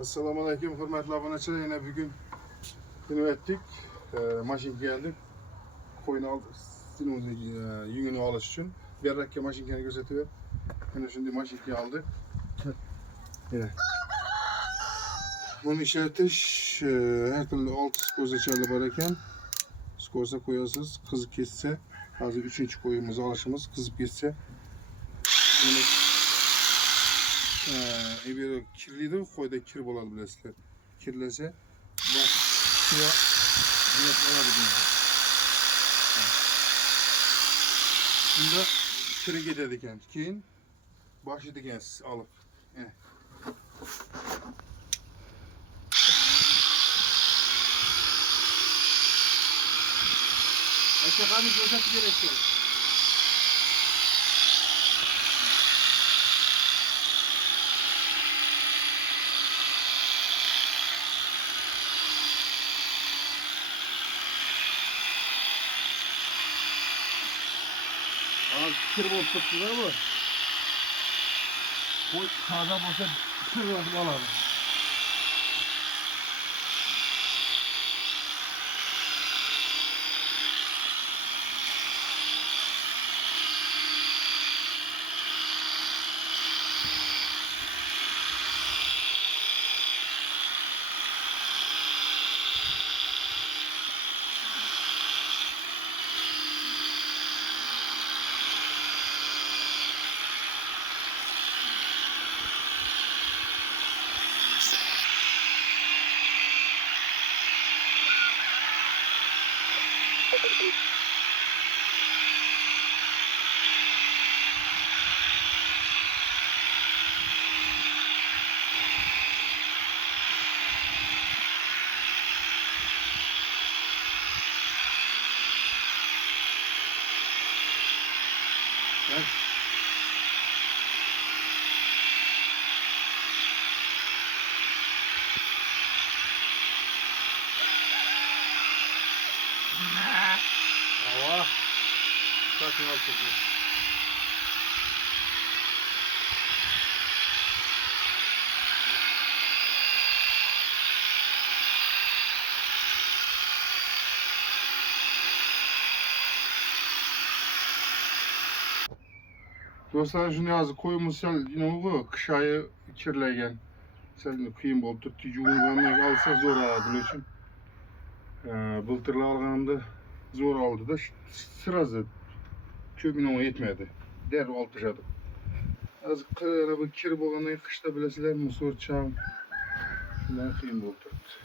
Assalamu alaikum hurmatli obunachilar, yana bugun nima etdik? Mashinka geldik. Qo'yni yungini olish uchun berrakka mashinkani ko'rsatib ber. Mana shunday mashinka oldik. Mana buni ishlatish har turli 6 skozachalar bor ekan. Skoza qo'yasiz, qizib ketsa, hozir 3-qo'yimizni olishimiz, qizib ketsa buni bu kirliydi, qo'yda kir bo'ladi bilasizlar. Kirlasa suya niyat oladi bunga. Bunda kiri ketadi ekan. Keyin boshida ekansiz olib. Aşağıdan gözetip gerekiyor. Az kir bolup tuttular mı? Bu taze boşa kir atıp alalım. Evet. Hava sakın altında. Dostlar şunu yazdı, koyumuz bu kış ayı kirlegen. Sen kıyım bolup tuttu, yuğunlanmayı alsa zor aladığı için. Былтырла alganımda zor aldı da sırası kömün ona yetmedi. Derhal alıp taşıdık. Az bu kir bolgandan kışta bilesizler, musor çağım. Şundan kıyım bolup tuttu.